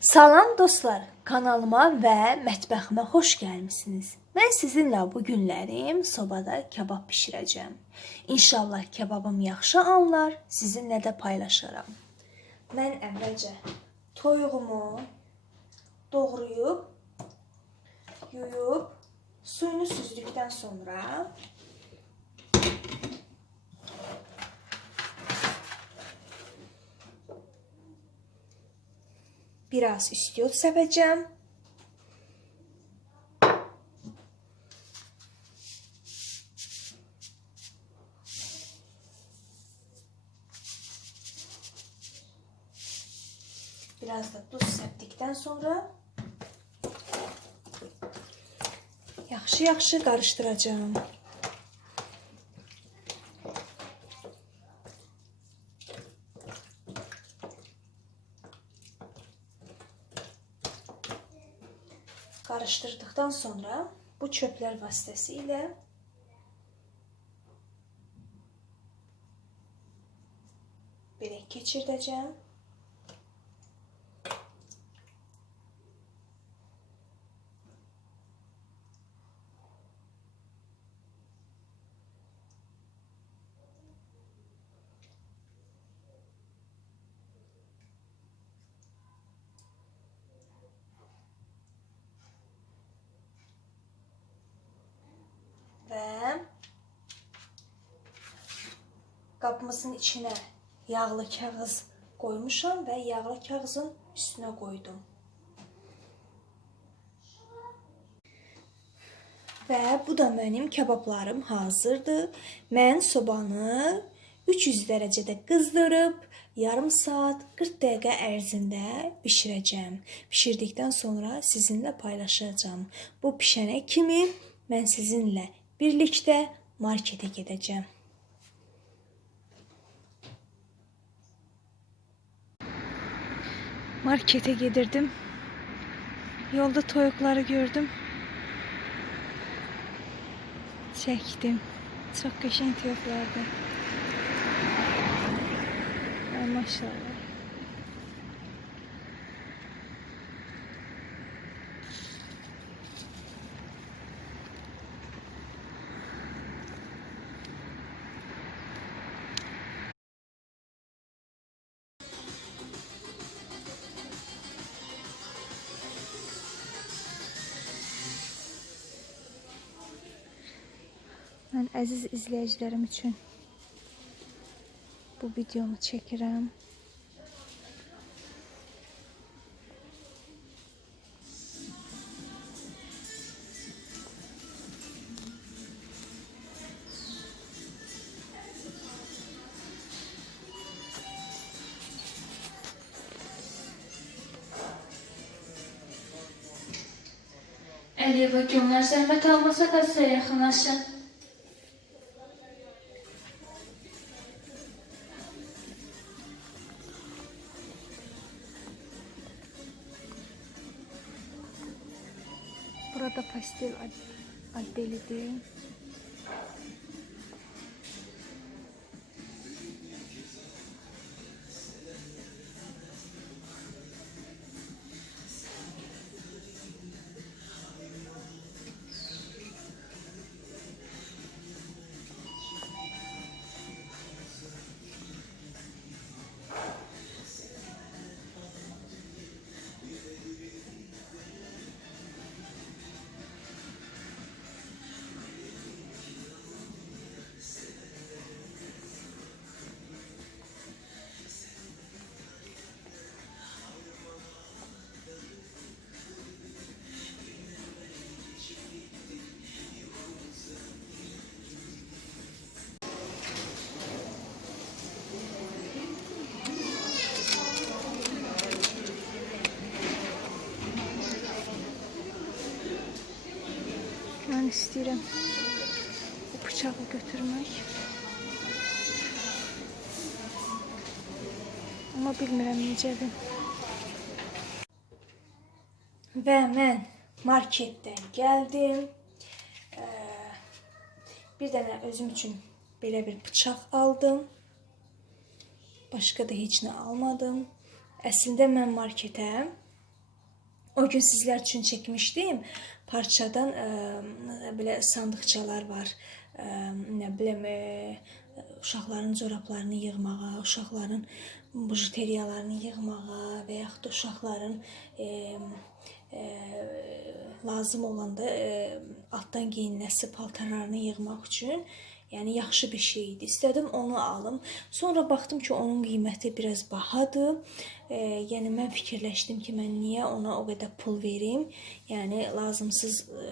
Salam dostlar, kanalıma və mətbəximə xoş gəlmisiniz. Mən sizinlə bu günlərim sobada kebab bişirəcəm. İnşallah kebabım yaxşı anlar, sizinlə də paylaşaram. Mən əvvəlcə toyuğumu doğrayıb, yuyub, suyunu süzdükdən sonra biraz istiot səpəcəm. Biraz da duz səpdikdən sonra yaxşı-yaxşı qarışdıracağam. Karıştırdıktan sonra bu çöpler vasıtasıyla böyle geçireceğim. ve qabımızın içine yağlı kağız koymuşam ve yağlı kağızın üstüne koydum. Və bu da mənim kebablarım hazırdır. Mən sobanı 300 dərəcədə qızdırıb yarım saat 40 dəqiqə ərzində bişirəcəm. Bişirdikdən sonra sizinlə paylaşacağam. Bu pişənə kimi mən sizinlə birlikdə marketə gedəcəm. Markete gedirdim. Yolda toyukları gördüm. Çektim. Çok qəşəng toyuqlardı. Ay maşallah. Mən əziz izləyicilərim üçün bu videomu çəkirəm. Əliyə və gömlər zəhmət almasa kasaya yaxınlaşın. Burada pastel ad- addelidir. İstəyirəm bu bıçağı götürmək. Amma bilmirəm necədir. Və mən marketdən gəldim. Ee, bir dənə özüm üçün belə bir bıçaq aldım. Başqa da heç nə almadım. Əslində mən marketə O gün sizler üçün çəkmişdim. Parçadan ə, belə sandıqçalar var. Ə, nə bilim, ə, uşaqların corablarını yığmağa, uşaqların bijuteriyalarını yığmağa və yaxud uşaqların ə, ə, lazım olanda ə, altdan geyinməsi paltarlarını yığmaq üçün Yəni yaxşı bir şey idi. İstədim onu alım. Sonra baxdım ki, onun qiyməti biraz bahadır. E, yəni mən fikirləşdim ki, mən niyə ona o qədər pul verim? Yəni lazımsız e,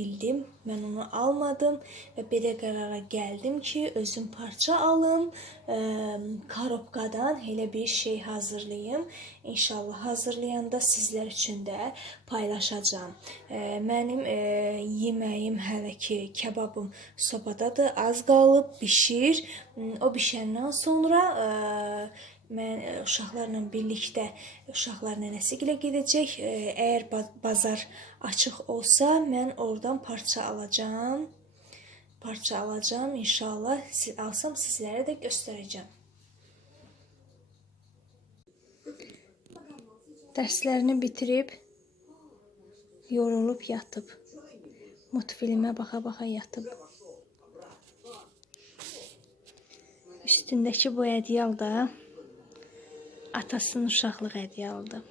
bildim. Mən onu almadım və belə qərara gəldim ki, özüm parça alım, e, karobkadan elə bir şey hazırlayım. İnşallah hazırlayanda sizlər üçün də paylaşacağam. E, mənim e, yeməyim hələ ki kebabım sobadadır. Az qalıb bişir. O bişəndən sonra e, mən e, uşaqlarla birlikdə uşaqlar nənəsigilə gedəcək. E, Əgər ba- bazar açıq olsa, mən oradan parça alacağam. Parça alacağam inşallah. Siz alsam sizlərə də göstərəcəm. Dərslərini bitirib yorulub yatıb. Multfilmə baxa-baxa yatıb. Üstündəki bu ədyal da atasının uşaqlıq ədyalıdır.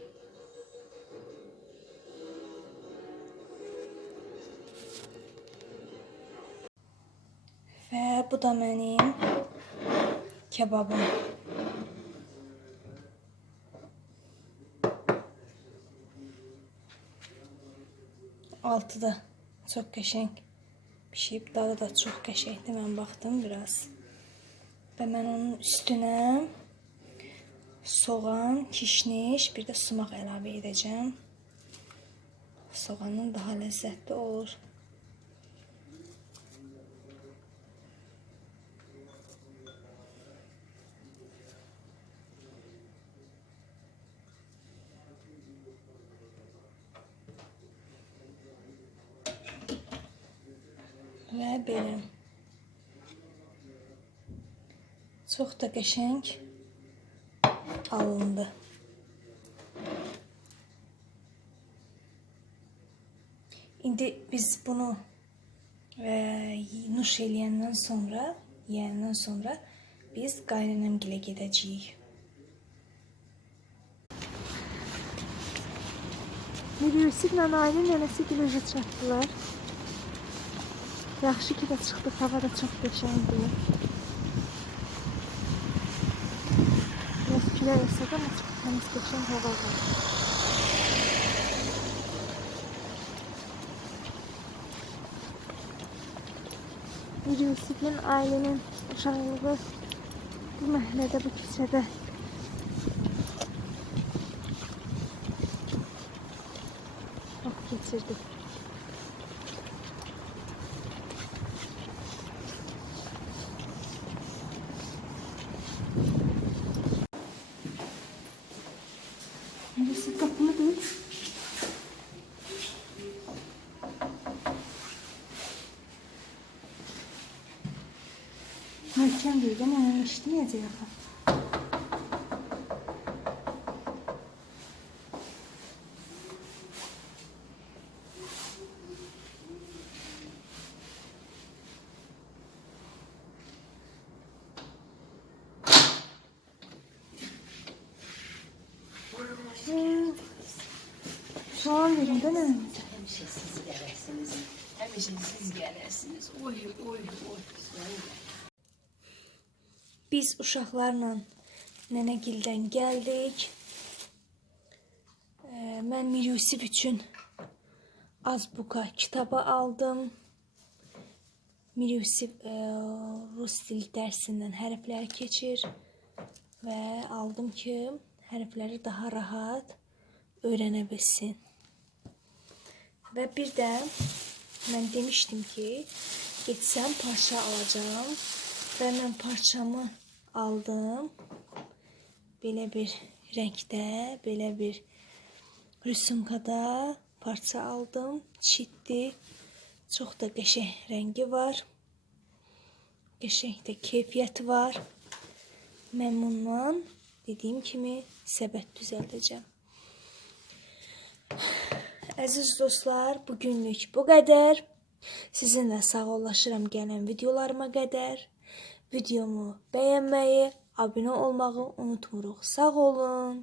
Və bu da mənim kebabım. Altı da çox qəşəng pişib. Dadı da çox qəşəngdir. Mən baxdım biraz. Və mən onun üstünə soğan, kişniş, bir də sumaq əlavə edəcəm. Soğanın daha ləzzətli olur. Və belə. Çox da qəşəng alındı. İndi biz bunu e, nuş eləyəndən sonra, yeyəndən sonra biz qaynanamgilə gedəcəyik. Yusiflə ailə nənəsi gilə çatdılar. Yaxşı ki də çıxdıq, hava da çox qəşəngdir. Da amma çox təmiz qəşəng hava var. Bir Yusif'in ailenin uşaqlığı bu məhəllədə, bu küçədə vaxt keçirdi. Möhkəm deyil, mən işləyəcək axı. Soğan verin de ne? Həmişə siz gələrsiniz. Həmişə siz gələrsiniz. Oy, oy, oy. Biz uşaqlarla nənəgildən gəldik. Ee, Mən Mir Yusif üçün azbuka kitabı aldım. Mir e, rus dil dərsindən hərfləri keçir və aldım ki, hərfləri daha rahat öyrənə bilsin. Və bir də mən demişdim ki, getsəm parça alacağam mən parçamı aldım. Belə bir rəngdə, belə bir rüsumkada parça aldım. Çitdi. Çox da qəşəng rəngi var. Qəşəng də keyfiyyəti var. Mən bundan dediyim kimi səbət düzəldəcəm. Əziz dostlar, bu günlük bu qədər. Sizinlə sağollaşıram gələn videolarıma qədər. Videomu bəyənməyi, abunə olmağı unutmuruq. Sağ olun.